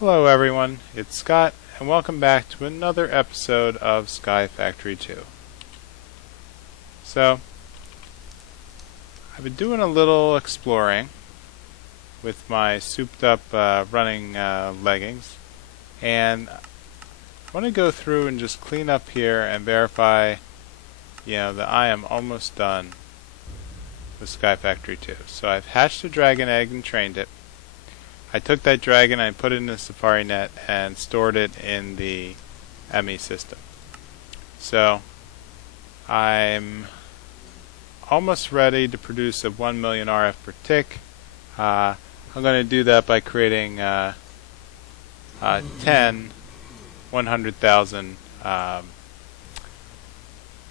Hello everyone, it's Scott, and welcome back to another episode of Sky Factory 2. So, I've been doing a little exploring with my souped up running leggings, and I want to go through and just clean up here and verify, that I am almost done with Sky Factory 2. So I've hatched a dragon egg and trained it. I took that dragon and put it in the safari net and stored it in the ME system. So I'm almost ready to produce a 1 million RF per tick. I'm going to do that by creating 10 100,000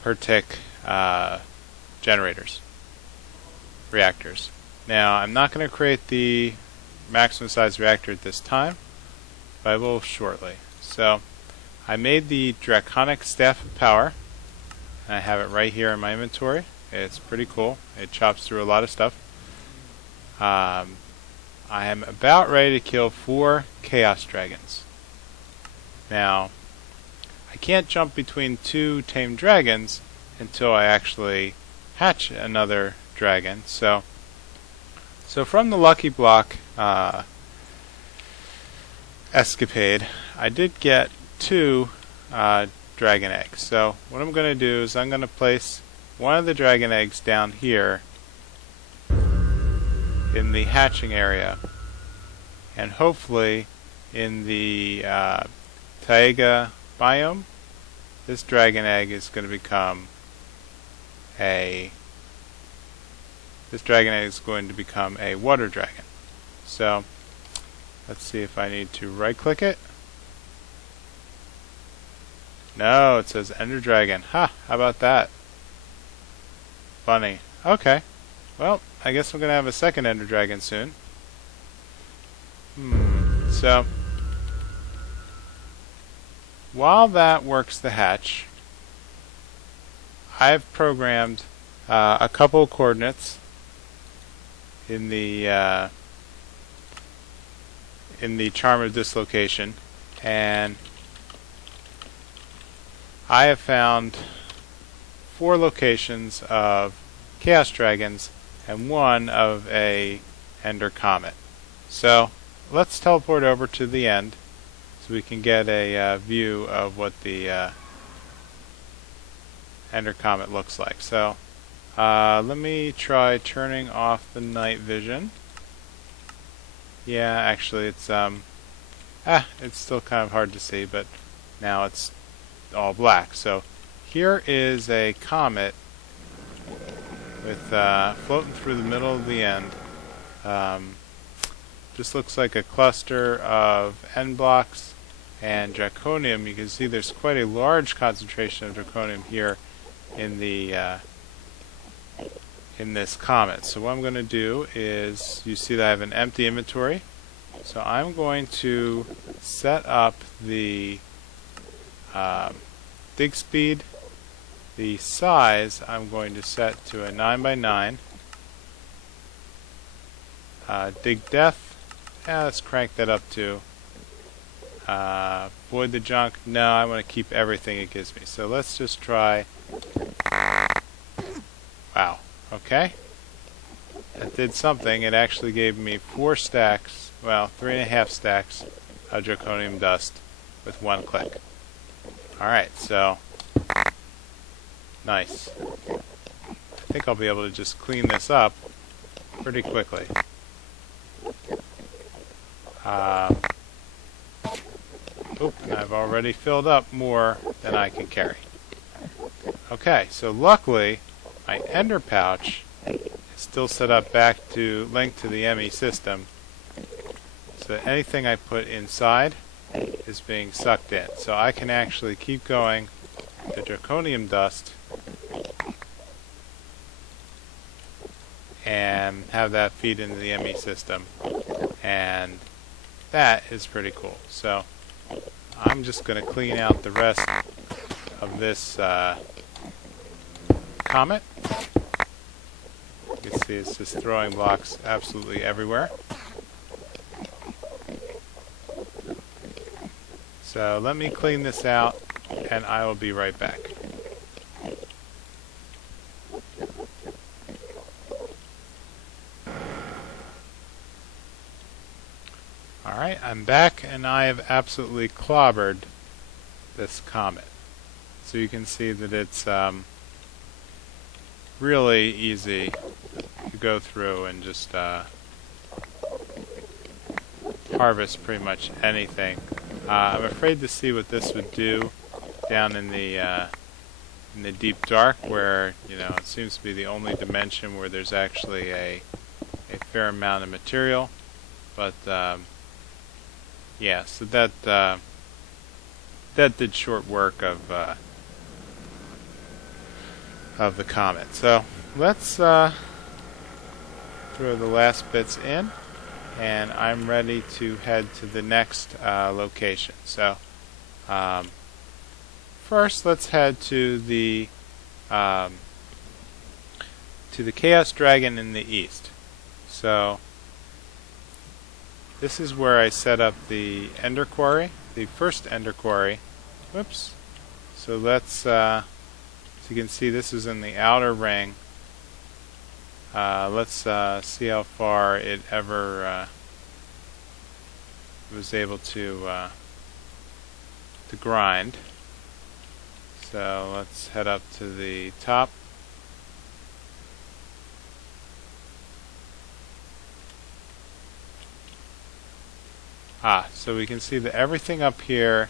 per tick reactors. Now I'm not going to create the maximum size reactor at this time, but I will shortly. So I made the draconic staff of power, and I have it right here in my inventory. It's pretty cool. It chops through a lot of stuff. I am about ready to kill 4 chaos dragons. Now I can't jump between 2 tame dragons until I actually hatch another dragon. So from the Lucky Block escapade, I did get 2 dragon eggs. So what I'm going to do is I'm going to place one of the dragon eggs down here in the hatching area, and hopefully in the taiga biome, this dragon egg is going to become a water dragon. So let's see if I need to right click it. No, it says Ender Dragon. Ha! How about that? Funny. Okay. Well, I guess I'm going to have a second Ender Dragon soon. So while that works the hatch, I've programmed a couple of coordinates in the charm of dislocation, and I have found 4 locations of chaos dragons and 1 of a ender comet. So let's teleport over to the end so we can get a view of what the ender comet looks like. So let me try turning off the night vision. Yeah, actually it's still kind of hard to see, but now it's all black. So here is a comet with floating through the middle of the end. Just looks like a cluster of end blocks and draconium. You can see there's quite a large concentration of draconium here in the in this comet. So what I'm going to do is, you see that I have an empty inventory, so I'm going to set up the dig speed. The size I'm going to set to a 9x9. Dig depth, let's crank that up to void the junk. No, I want to keep everything it gives me. So let's just try. Wow. Okay, that did something. It actually gave me 4 stacks, well, 3.5 stacks of draconium dust with 1 click. Alright, so nice. I think I'll be able to just clean this up pretty quickly. I've already filled up more than I can carry. Okay, so luckily my ender pouch is still set up back to link to the ME system, so that anything I put inside is being sucked in. So I can actually keep going the draconium dust and have that feed into the ME system, and that is pretty cool. So I'm just going to clean out the rest of this comet. You can see it's just throwing blocks absolutely everywhere. So let me clean this out, and I will be right back. Alright, I'm back, and I have absolutely clobbered this comet. So you can see that it's really easy to go through and just harvest pretty much anything. I'm afraid to see what this would do down in the deep dark, where it seems to be the only dimension where there's actually a fair amount of material. But yeah, so that did short work of the comet. So let's throw the last bits in, and I'm ready to head to the next location. So first, let's head to the Chaos Dragon in the east. So this is where I set up the Ender Quarry, the first Ender Quarry. Whoops. So let's, as you can see, this is in the outer ring. Let's see how far it ever was able to grind. So let's head up to the top. So we can see that everything up here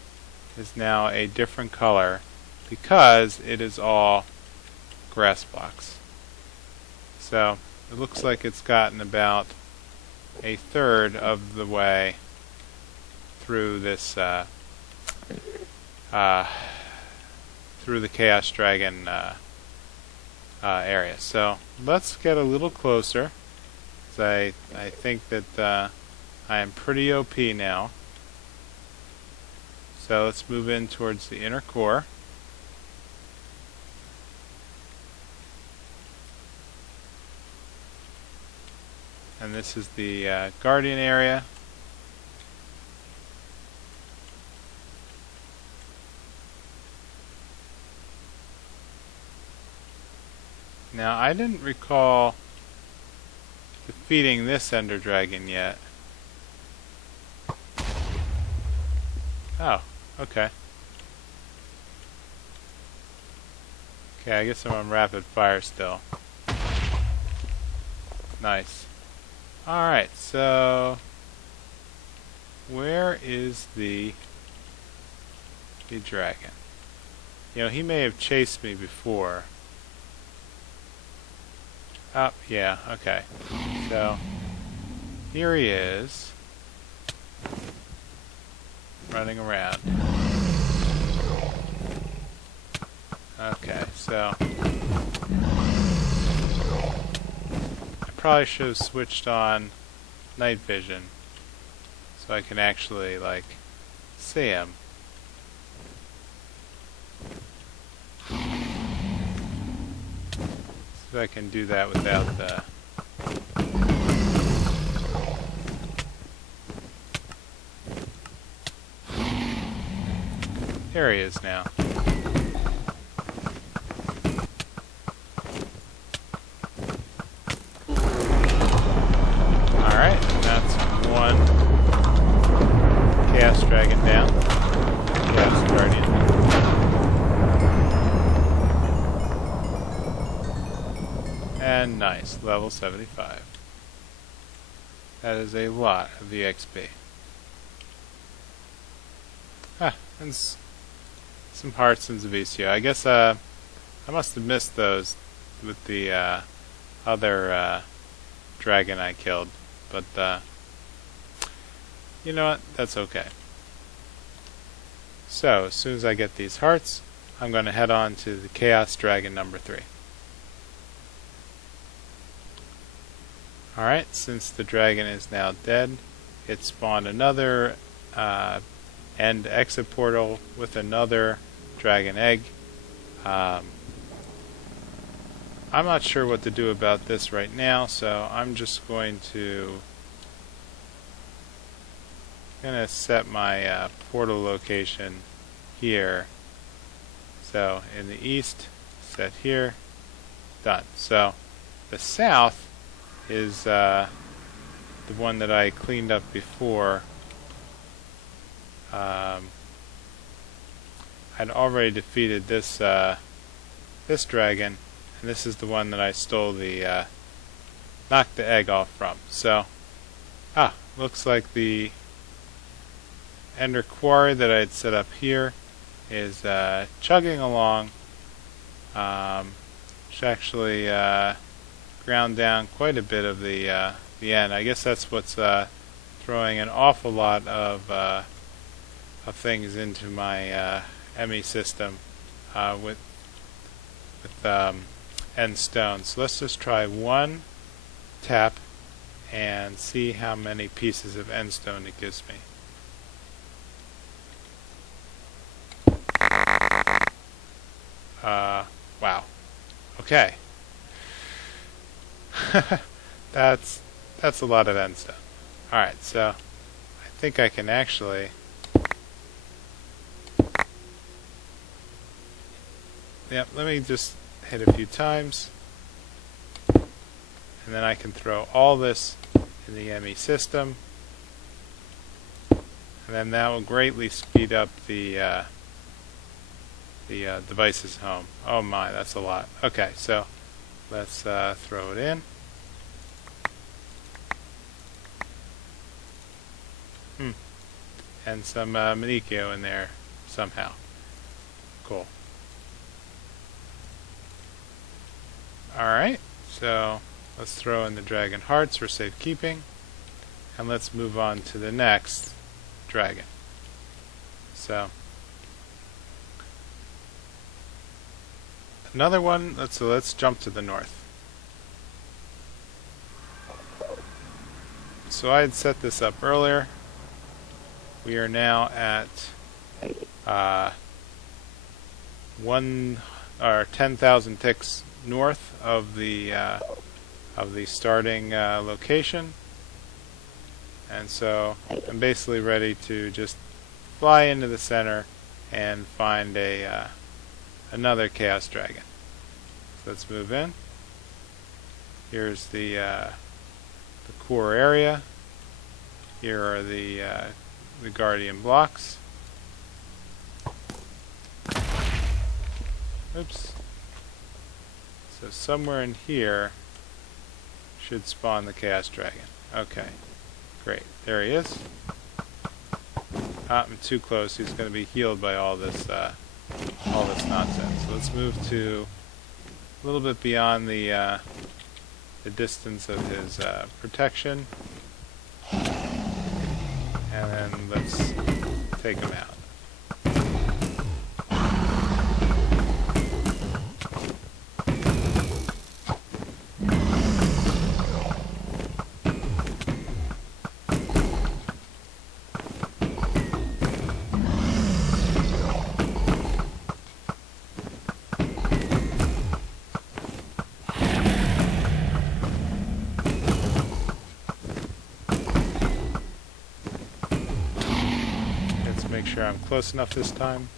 is now a different color because it is all grass blocks. So it looks like it's gotten about a third of the way through this through the Chaos Dragon area. So let's get a little closer, 'cause I think that I am pretty OP now. So let's move in towards the inner core. And this is the Guardian area. Now, I didn't recall defeating this Ender Dragon yet. Oh, okay. Okay, I guess I'm on rapid fire still. Nice. Alright, so where is the dragon? He may have chased me before. Oh, yeah, okay. So here he is, running around. Okay, so I probably should have switched on night vision so I can actually, see him. See if I can do that without the... There he is now. Alright, that's one Chaos Dragon down. Chaos Guardian. And nice, level 75. That is a lot of the XP. And some hearts and Zavisio. I guess I must have missed those with the other dragon I killed, but you know what? That's okay. So as soon as I get these hearts, I'm going to head on to the Chaos Dragon number 3. Alright, since the dragon is now dead, it spawned another end exit portal with another dragon egg. I'm not sure what to do about this right now, so I'm just going to I'm going to set my portal location here. So in the east, set here, done. So the south is the one that I cleaned up before. I'd already defeated this this dragon, and this is the one that I stole the knocked the egg off from. So looks like the ender quarry that I had set up here is chugging along. Which actually ground down quite a bit of the end. I guess that's what's throwing an awful lot of things into my ME system with end stone. So let's just try one tap and see how many pieces of end stone it gives me. Wow. Okay. That's a lot of end stone. Alright, so I think I can actually let me just hit a few times, and then I can throw all this in the ME system, and then that will greatly speed up the device's home. Oh my, that's a lot. Okay, so let's throw it in. And some Manikio in there somehow. Cool. Alright, so let's throw in the dragon hearts for safekeeping, and let's move on to the next dragon. So another one. Let's jump to the north. So I had set this up earlier. We are now at 10,000 ticks north of the starting location, and so I'm basically ready to just fly into the center and find another Chaos Dragon. So let's move in. Here's the core area. Here are the Guardian blocks. Oops. So somewhere in here should spawn the Chaos Dragon. Okay, great. There he is. I'm too close. He's going to be healed by all this nonsense. So let's move to a little bit beyond the distance of his protection, and then let's take him out. Make sure I'm close enough this time.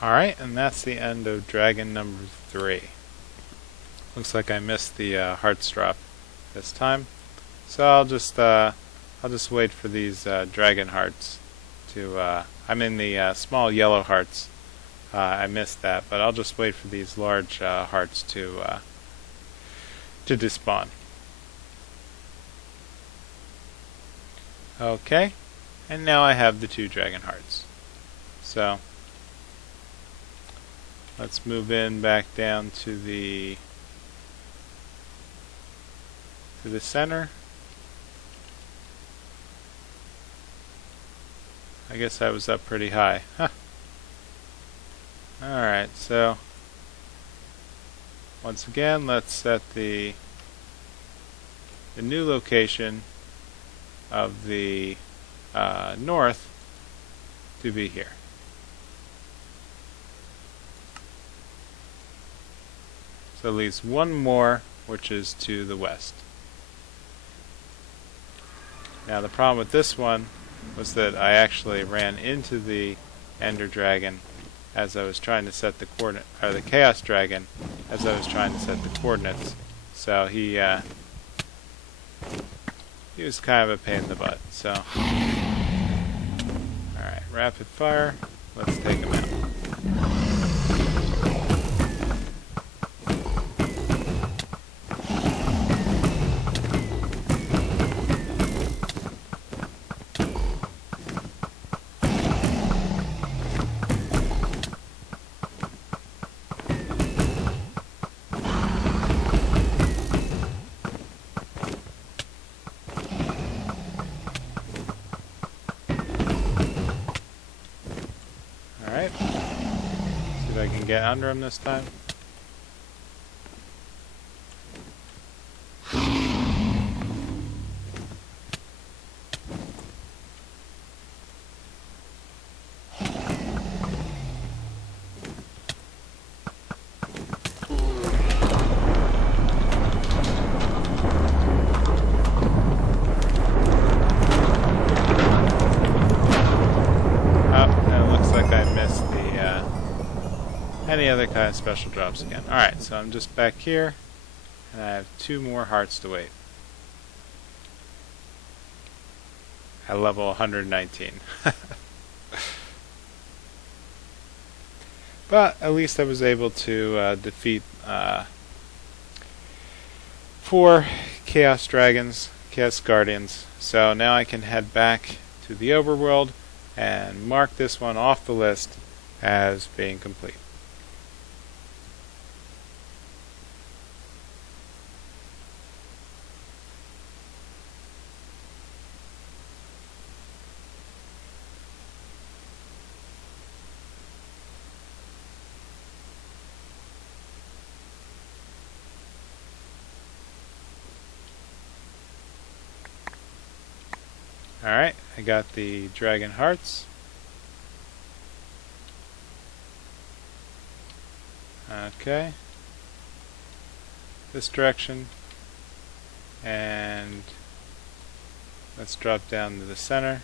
Alright, and that's the end of dragon number 3. Looks like I missed the hearts drop this time, so I'll just wait for these dragon hearts to. I'm in the small yellow hearts. I missed that, but I'll just wait for these large hearts to despawn. Okay, and now I have the 2 dragon hearts. So let's move in back down to the center. I guess I was up pretty high. Huh. Alright, so once again, let's set the new location of the north to be here. So at least one more, which is to the west. Now the problem with this one was that I actually ran into the Ender Dragon as I was trying to set the coordinate, or the Chaos Dragon as I was trying to set the coordinates. So he was kind of a pain in the butt. So, all right, rapid fire. Let's take him out. Alright. See if I can get under him this time. Any other kind of special drops again. Alright, so I'm just back here, and I have 2 more hearts to wait. At level 119. But at least I was able to defeat 4 Chaos Dragons, Chaos Guardians. So now I can head back to the overworld and mark this one off the list as being complete. Alright, I got the dragon hearts. Okay. This direction. And let's drop down to the center.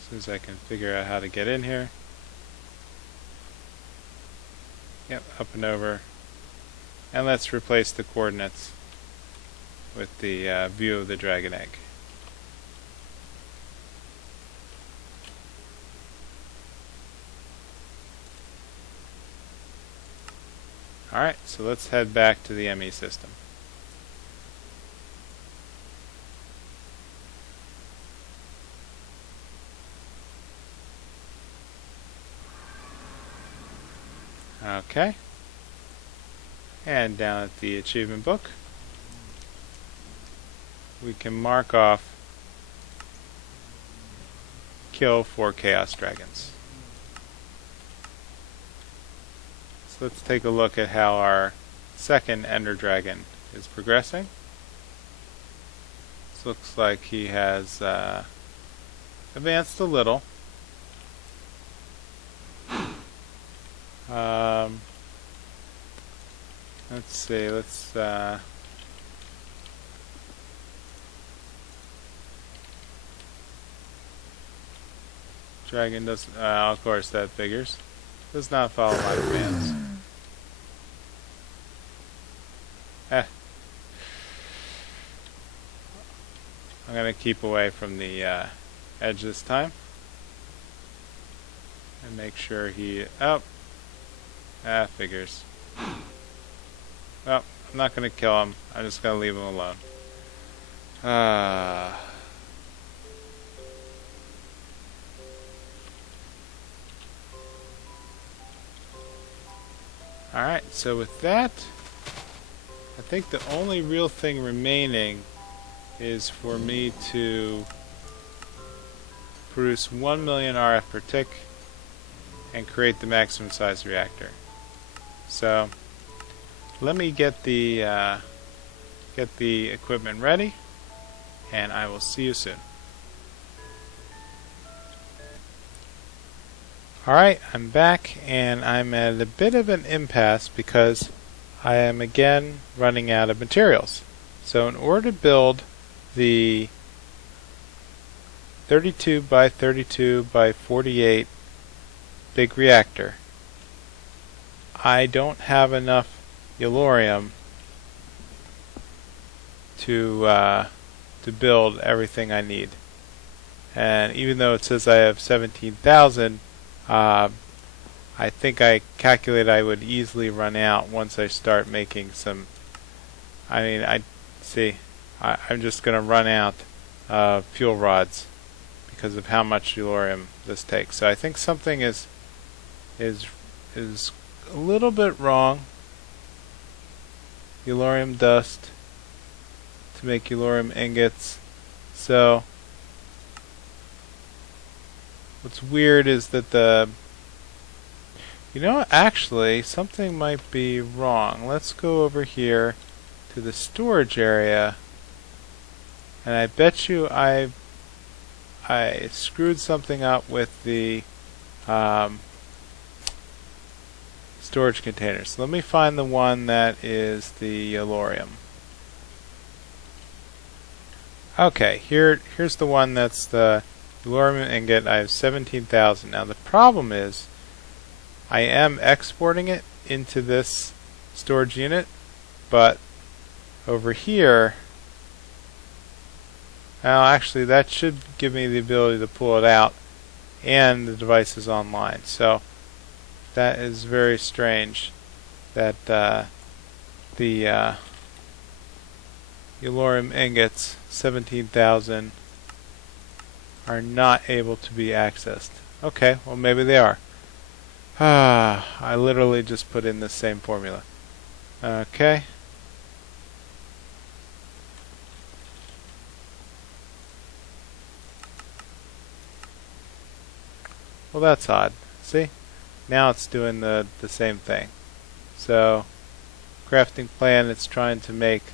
As soon as I can figure out how to get in here. Yep, up and over. And let's replace the coordinates with the view of the dragon egg. Alright, so let's head back to the ME system. Okay. And down at the achievement book, we can mark off kill 4 Chaos Dragons. So let's take a look at how our second Ender Dragon is progressing. This looks like he has advanced a little. Let's see, Dragon doesn't, of course that figures. Does not follow my commands. I'm going to keep away from the edge this time. And make sure he... figures. Well, I'm not going to kill him. I'm just going to leave him alone. Alright, so with that, I think the only real thing remaining is for me to produce 1 million RF per tick and create the maximum size reactor. So let me get the equipment ready, and I will see you soon. Alright, I'm back, and I'm at a bit of an impasse because I am again running out of materials. So in order to build the 32 by 32 by 48 big reactor, I don't have enough yellorium to build everything I need. And even though it says I have 17,000, I think I calculated I would easily run out once I start making some. I'm just going to run out fuel rods because of how much yellorium this takes. So I think something is a little bit wrong. Yellorium dust to make yellorium ingots. So what's weird is that actually something might be wrong. Let's go over here to the storage area, and I bet you I screwed something up with the storage containers. So let me find the one that is the yellorium. Okay, here's the one that's the yellorium ingot. I have 17,000. Now the problem is I am exporting it into this storage unit, but over here, well, actually that should give me the ability to pull it out and the device is online. So that is very strange that the yellorium ingots, 17,000, are not able to be accessed. Okay, well maybe they are. I literally just put in the same formula. Okay. Well, that's odd. See? Now it's doing the same thing. So, crafting plan, it's trying to make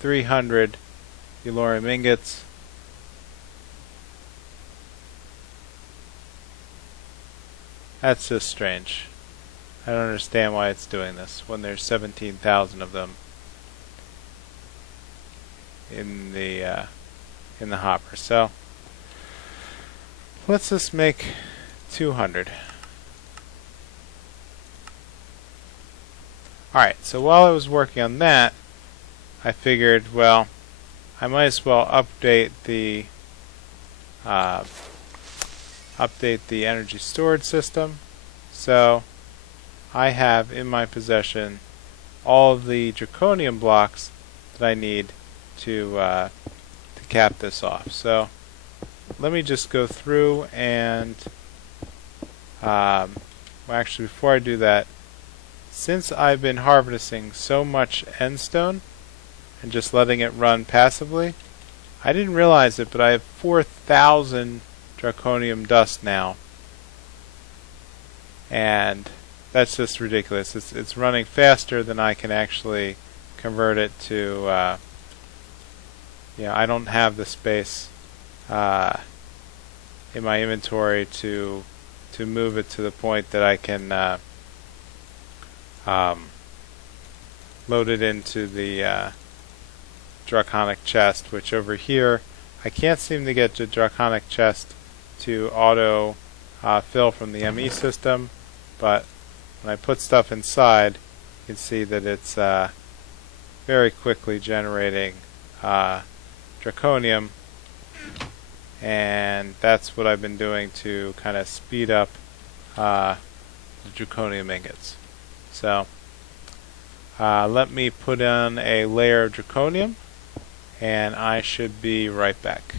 300 yellorium ingots. That's just strange. I don't understand why it's doing this when there's 17,000 of them in the hopper. So let's just make 200. Alright, so while I was working on that, I figured, well, I might as well update the energy storage system. So I have in my possession all of the draconium blocks that I need to cap this off. So let me just go through and well, actually before I do that, since I've been harvesting so much endstone and just letting it run passively, I didn't realize it, but I have 4,000 draconium dust now, and that's just ridiculous. It's running faster than I can actually convert it to. I don't have the space in my inventory to move it to the point that I can load it into the draconic chest, which over here I can't seem to get the draconic chest to auto fill from the ME system, but when I put stuff inside, you can see that it's very quickly generating draconium, and that's what I've been doing to kind of speed up the draconium ingots. So let me put on a layer of draconium, and I should be right back.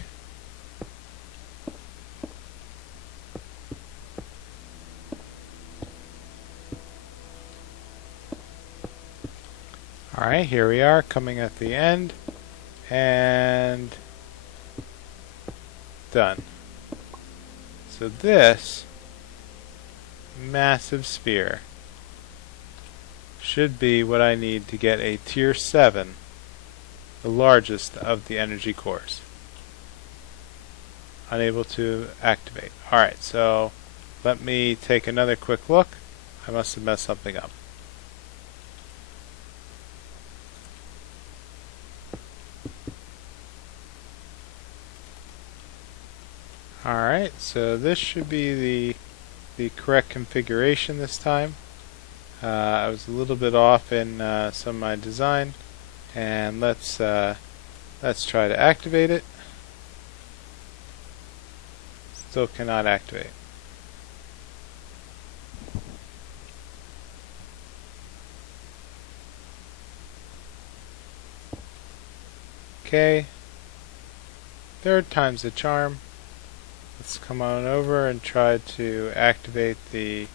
Alright, here we are coming at the end, and done. So this massive sphere should be what I need to get a tier 7, the largest of the energy cores. Unable to activate. Alright, so let me take another quick look. I must have messed something up. Alright, so this should be the correct configuration this time. I was a little bit off in some of my design, and let's try to activate it. Still cannot activate. Okay, third time's the charm. Let's come on over and try to activate the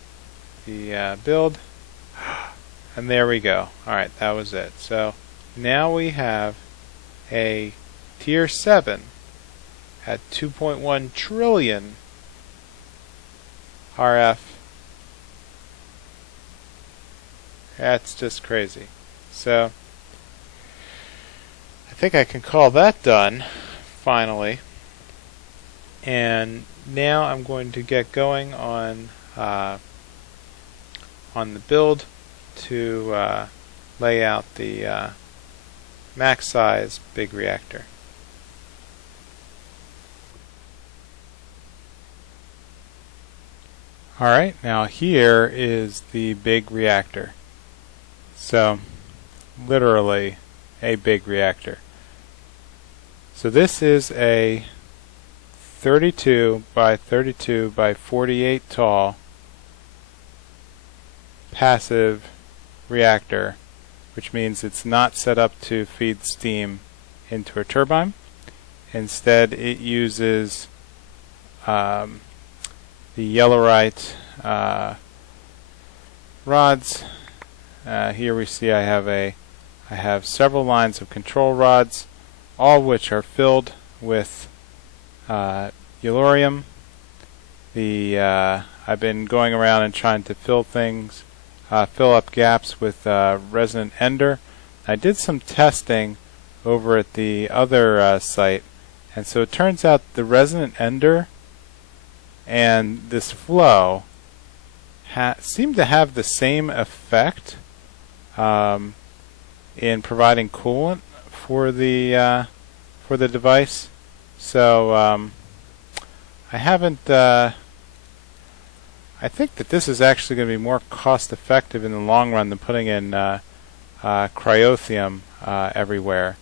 build. And there we go. Alright, that was it. So now we have a tier 7 at 2.1 trillion RF. That's just crazy. So I think I can call that done finally. And now I'm going to get going on the build to lay out the max size big reactor. Alright, now here is the big reactor. So, literally a big reactor. So this is a 32 by 32 by 48 tall passive reactor, which means it's not set up to feed steam into a turbine. Instead, it uses the Yellowite rods. Here we see I have several lines of control rods, all which are filled with Yellorium. I've been going around and trying to fill up gaps with resonant ender. I did some testing over at the other site, and so it turns out the resonant ender and this flow seem to have the same effect in providing coolant for the device. So I haven't. I think that this is actually going to be more cost effective in the long run than putting in cryothium everywhere.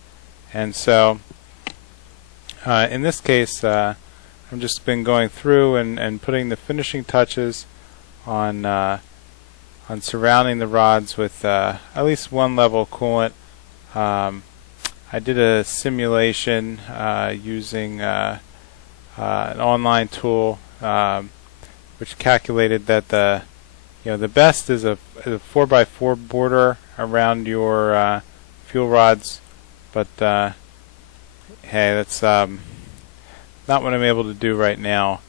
And so in this case, I've just been going through and putting the finishing touches on surrounding the rods with at least one level of coolant. I did a simulation using an online tool, which calculated that the best is a 4x4 border around your fuel rods, but hey, that's not what I'm able to do right now.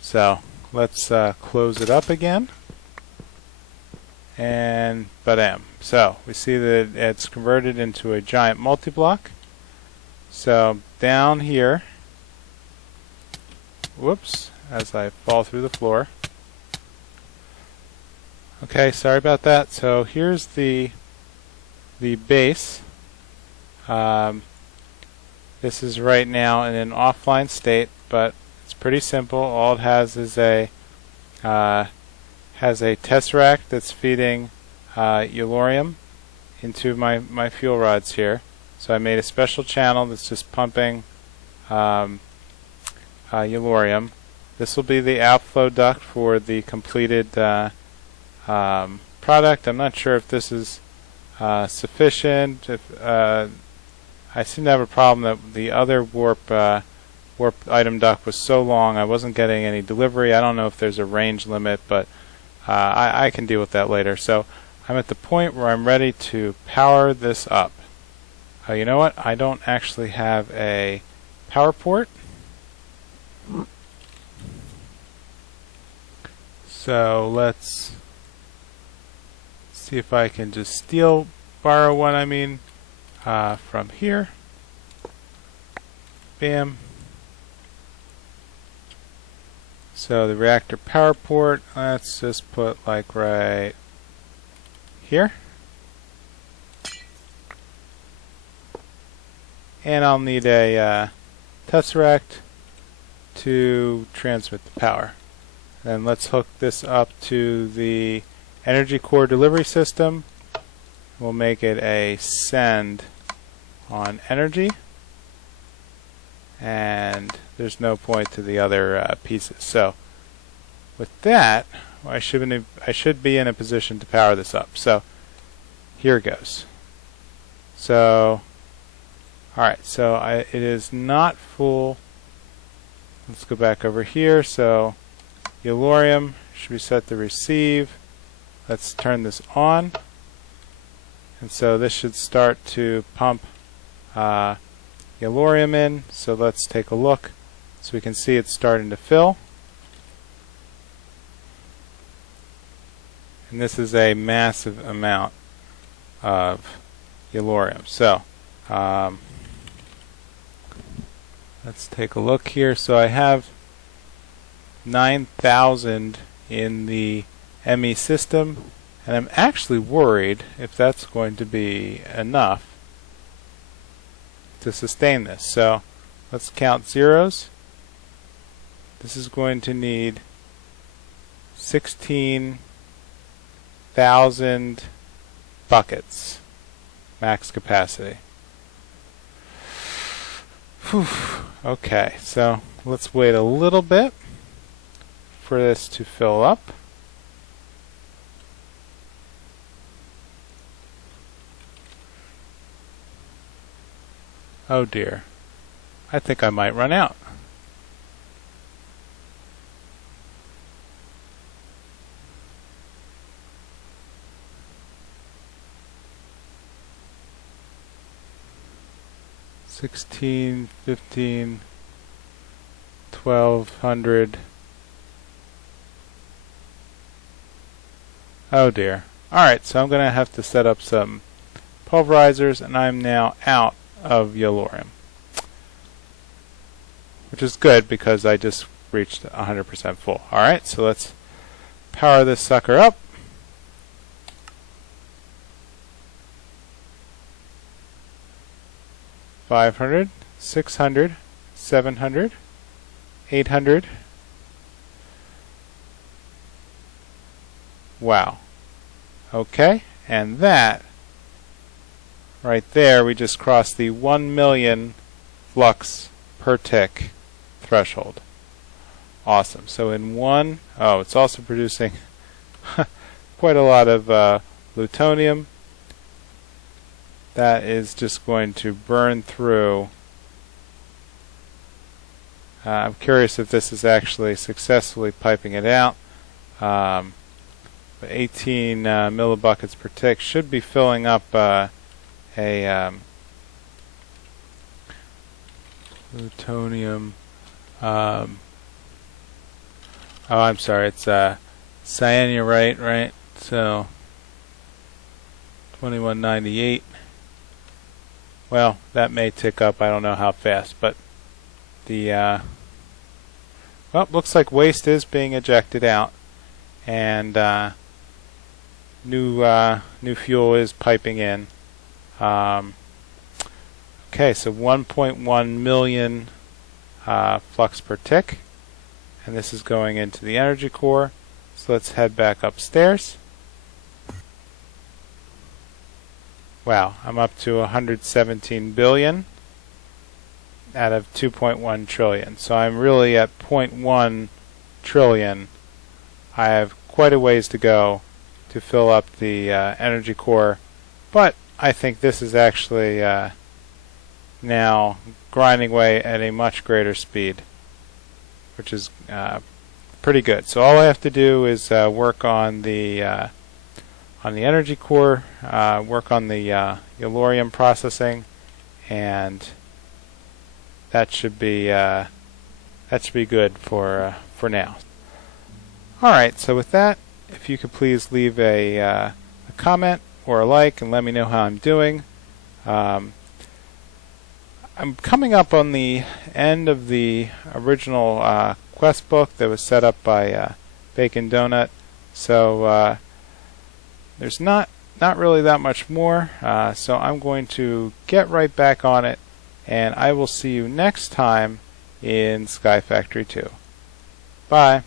So let's close it up again, and bam. So we see that it's converted into a giant multi-block. So down here, whoops, as I fall through the floor. Okay, sorry about that. So here's the base. This is right now in an offline state, but it's pretty simple. All it has is a tesseract that's feeding Yellorium into my fuel rods here. So I made a special channel that's just pumping Yellorium. This will be the outflow duct for the completed product. I'm not sure if this is sufficient. I seem to have a problem that the other warp item duct was so long I wasn't getting any delivery. I don't know if there's a range limit, but I can deal with that later. So I'm at the point where I'm ready to power this up. You know what? I don't actually have a power port. So let's see if I can just borrow one, from here. Bam. So the reactor power port, let's just put like right here. And I'll need a tesseract to transmit the power. Then let's hook this up to the energy core delivery system. We'll make it a send on energy. And there's no point to the other pieces. So with that, I should be in a position to power this up. So here it goes. So alright, so it is not full. Let's go back over here. So Yellorium should be set to receive. Let's turn this on. And so this should start to pump Yellorium in. So let's take a look. So we can see it's starting to fill. And this is a massive amount of Yellorium. So let's take a look here. So I have 9,000 in the ME system, and I'm actually worried if that's going to be enough to sustain this. So let's count zeros. This is going to need 16,000 buckets max capacity. Whew. Okay, so let's wait a little bit for this to fill up. Oh dear, I think I might run out. $16, $15, $1,200. Oh dear. Alright, so I'm going to have to set up some pulverizers, and I'm now out of Yellorium. Which is good because I just reached 100% full. Alright, so let's power this sucker up. $500, $600, $700, $800. Wow. Okay, and that right there, we just crossed the 1 million flux per tick threshold. Awesome. So in it's also producing quite a lot of plutonium. That is just going to burn through. I'm curious if this is actually successfully piping it out. 18 millibuckets per tick should be filling up plutonium. Oh, I'm sorry. It's cyanurite, right? So 2198. Well, that may tick up. I don't know how fast, but the well, looks like waste is being ejected out, and new fuel is piping in. Okay, so 1.1 million flux per tick, and this is going into the energy core. So let's head back upstairs. Wow, I'm up to 117 billion out of 2.1 trillion. So I'm really at 0.1 trillion. I have quite a ways to go to fill up the energy core, but I think this is actually now grinding away at a much greater speed, which is pretty good. So all I have to do is work on the energy core, work on the Yellorium processing, and that should be good for now. Alright, so with that, if you could please leave a comment or a like and let me know how I'm doing. I'm coming up on the end of the original quest book that was set up by Bacon Donut, so there's not really that much more, so I'm going to get right back on it, and I will see you next time in Sky Factory 2. Bye.